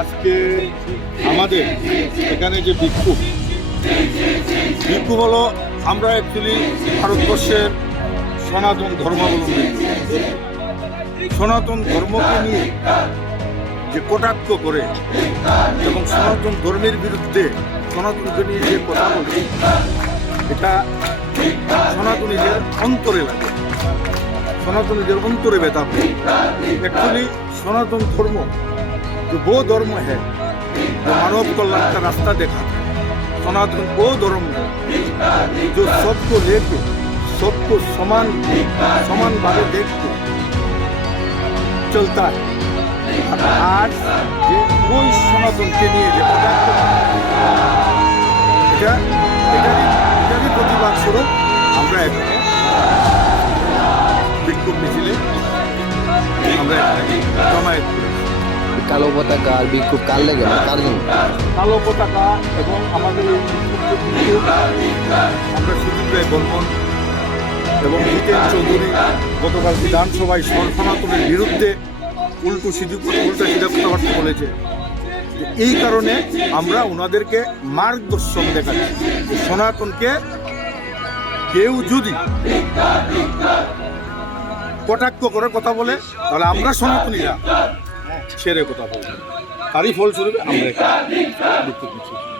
আজকে আমাদের এখানে যে বিক্ষোভ বিক্ষোভ হলো আমরা অ্যাকচুয়ালি ভারতবর্ষের সনাতন ধর্মাবলম্বী। সনাতন ধর্মকে নিয়ে যে কটাক্ষ করে এবং সনাতন ধর্মের বিরুদ্ধে সনাতনকে নিয়ে যে কথা বলে, এটা সনাতনীদের অন্তরে লাগে। সনাতনীদের অন্তরে ব্যথা অ্যাকচুয়ালি সনাতন ধর্ম जो वो धर्म है जो मानव कल्याण का रास्ता देखा सनातन वो धर्म है जो सबको लेके सबको समान समान भावे देख के चलता है और आज যে ওই সনাতনকে নিয়ে যে পদার্থ এটা এটারই এটারই প্রতিবাদ স্বরূপ আমরা এখানে বিক্ষোভ মিছিলে আমরা এখানে জমায়েত করেছি কালো পতাকা আর বিক্ষোভ কার লেগে কার জন্য? কালো পতাকা এবং আমাদের আমরা সুদীপ রায় এবং জিতেন চৌধুরী গতকাল বিধানসভায় সনাতনের বিরুদ্ধে উল্টো সিধু উল্টা সিধা কথাবার্তা বলেছে এই কারণে আমরা ওনাদেরকে মার্গদর্শন দেখাচ্ছি সনাতনকে কেউ যদি কটাক্ষ করে কথা বলে, তাহলে আমরা সনাতনীরা। ছেড়ে কথা বলব। তারই ফলস্বরূপে আমরা বিক্ষোভ মিছিল